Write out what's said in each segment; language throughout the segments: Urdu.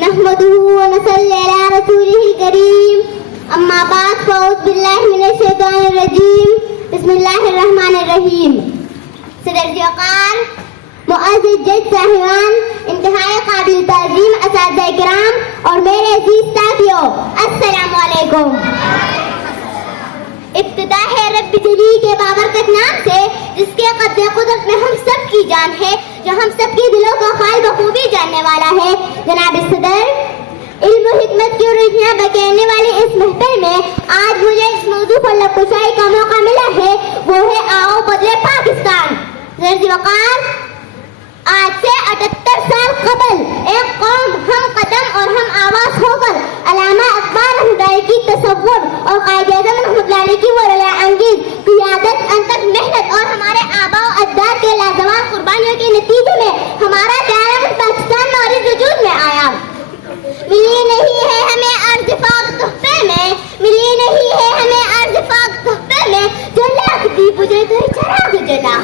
نحمده ونصلي على رسوله الكريم أما بعد فأعوذ بالله من الشيطان الرجيم بسم الله الرحمن الرحیم. صدر وقار معزز جج صاحبان، انتہائی قابل تعظیم اساتذہ کرام اور میرے عزیز ساتھیوں، السلام علیکم. ابتدا ہے رب جلی کے بابرکت نام سے جس کے قبض قدرت میں ہم سب کی جان ہے، جو ہم سب کے دلوں کو خال بخوبی جاننے والا ہے. جناب صدر، علم و حکمت کی روشنیاں بکھیرنے والی اس محفل میں آج مجھے اس موضوع پر لب کشائی کا موقع ملا ہے، وہ ہے آؤ بدلے پاکستان. ذرا وقار، آج سے 78 سال قبل ایک قوم ہم قدم اور ہم آواز ہو کر علامہ اقبال رحمۃ اللہ کی تصور اور قائد اعظم رحمۃ اللہ کی وہ رلا انگیز قیادت، انتک محنت اور ہمارے آباء و اجداد کے لازوال قربانیوں کے نتیجے میں ہمارا پیارا پاکستان نوریز وجود میں آیا. ملی نہیں ہے ہمیں ارض پاک تحفے میں، ملی نہیں ہے ہمیں ارض پاک تحفے میں، جو لاکھ دی بجھے تو چراغ جلا.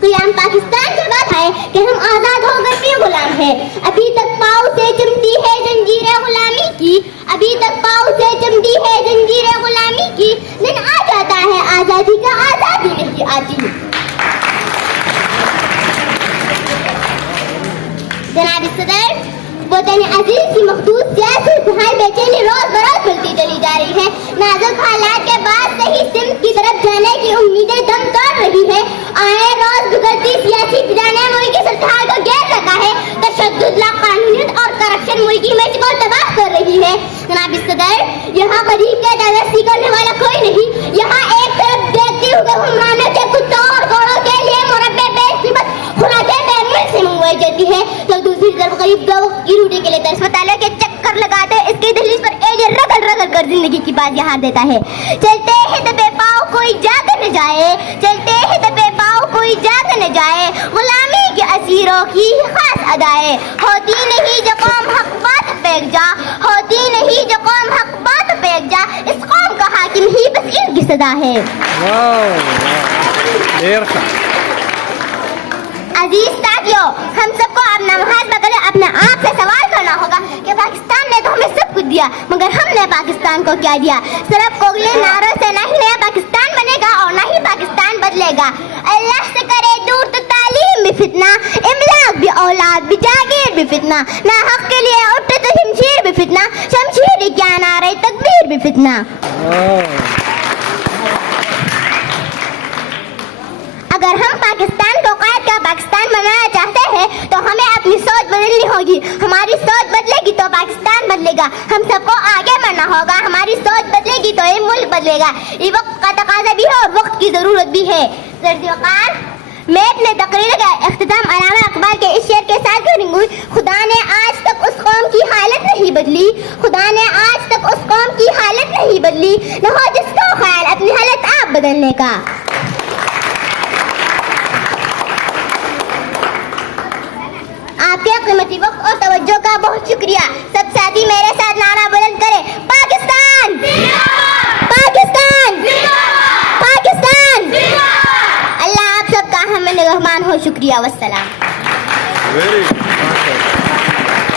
قیام پاکستان کے بعد ہے کہ ہم آزاد ہو کر بھی غلام ہیں. ابھی تک پاؤں سے چمٹی ہے زنجیر غلامی کی، ابھی تک پاؤں سے چمٹی ہے زنجیر غلامی کی. دن آ جاتا ہے آزادی کا، آزادی نہیں آتی. جناب صدر، وطن عزیز کی مخدوش سیاسی انتہائی بے چینی روز بروز بڑھتی چلی جا رہی ہے. نازک حالات کے بعد صحیح سمت کی طرف جانے کی امیدیں دم توڑ رہی ہے. آئے روز گزرتی سیاسی فضا نے ملکی سرکار کو گھیر رکھا ہے. تشدد، لاقانونیت اور کرپشن ملکی میچ کو تباہ کر رہی ہے. جناب صدر، یہاں غریب کے درستی کرنے والا کوئی نہیں. یہاں ایک طرف دیکھتی ہوئے حکمرانوں کے کتوں اور گھوڑوں کے لیے مربع بے قیمت خوراکیں بے مل سے منگوائی جاتی ہے، تو دوسری طرف غریب دو کی روٹی کے لیے ترس مطالعہ کے چکر لگاتے اس کی دہلیز پر ایک رگڑ رگڑ کر زندگی کی بات یہاں دیتا ہے. چلتے ہیں تو بے پاؤ کوئی جاگ نہ جائے، چلتے ہیں تو بے پاؤ کوئی جاگ نہ جائے. غلامی کے اسیروں کی خاص ادائے ہوتی نہیں جو قوم حق بات پھینک جا، ہوتی نہیں جو قوم حق بات پھینک جا. اس قوم کا حاکم ہی بس ان کی صدا ہے. عزیز ساتھیوں، ہم سب کو اپنا ہاتھ پکڑے اپنے آپ سے سوال کرنا ہوگا کہ پاکستان نے تو ہمیں سب کچھ دیا، مگر ہم نے پاکستان کو کیا دیا؟ صرف کوگلے نعروں سے نہ ہی نیا پاکستان بنے گا اور نہ ہی پاکستان بدلے گا. اللہ سے کرے دور تو تعلیم بھی فتنہ، املاک بھی اولاد بھی جاگیر بھی فتنہ، نہ حق کے لیے اٹھے تو شمشیر بھی فتنہ، شمشیر کیا نعرے تکبیر بھی فتنہ. اگر ہم پاکستان کو قائد کا پاکستان بنانا چاہتے ہیں تو ہمیں اپنی سوچ بدلنی ہوگی. ہماری سوچ بدلے گی تو پاکستان بدلے گا. ہم سب کو آگے بڑھنا ہوگا. ہماری سوچ بدلے گی تو یہ ملک بدلے گا. یہ وقت کا تقاضا بھی ہے اور وقت کی ضرورت بھی ہے. ذرا وقار، میں اپنے تقریر کا اختتام علامہ اقبال کے اس شعر کے ساتھ کروں گی. خدا نے آج تک اس قوم کی حالت نہیں بدلی، خدا نے آج تک اس قوم کی حالت نہیں بدلی، نہ ہو جس کا خیال اپنی حالت آپ بدلنے کا. آپ کے قیمتی وقت اور توجہ کا بہت شکریہ. سب ساتھی میرے ساتھ نعرہ بلند کریں، پاکستان پاکستان پاکستان. اللہ آپ سب کا ہم نگہبان ہو. شکریہ، والسلام.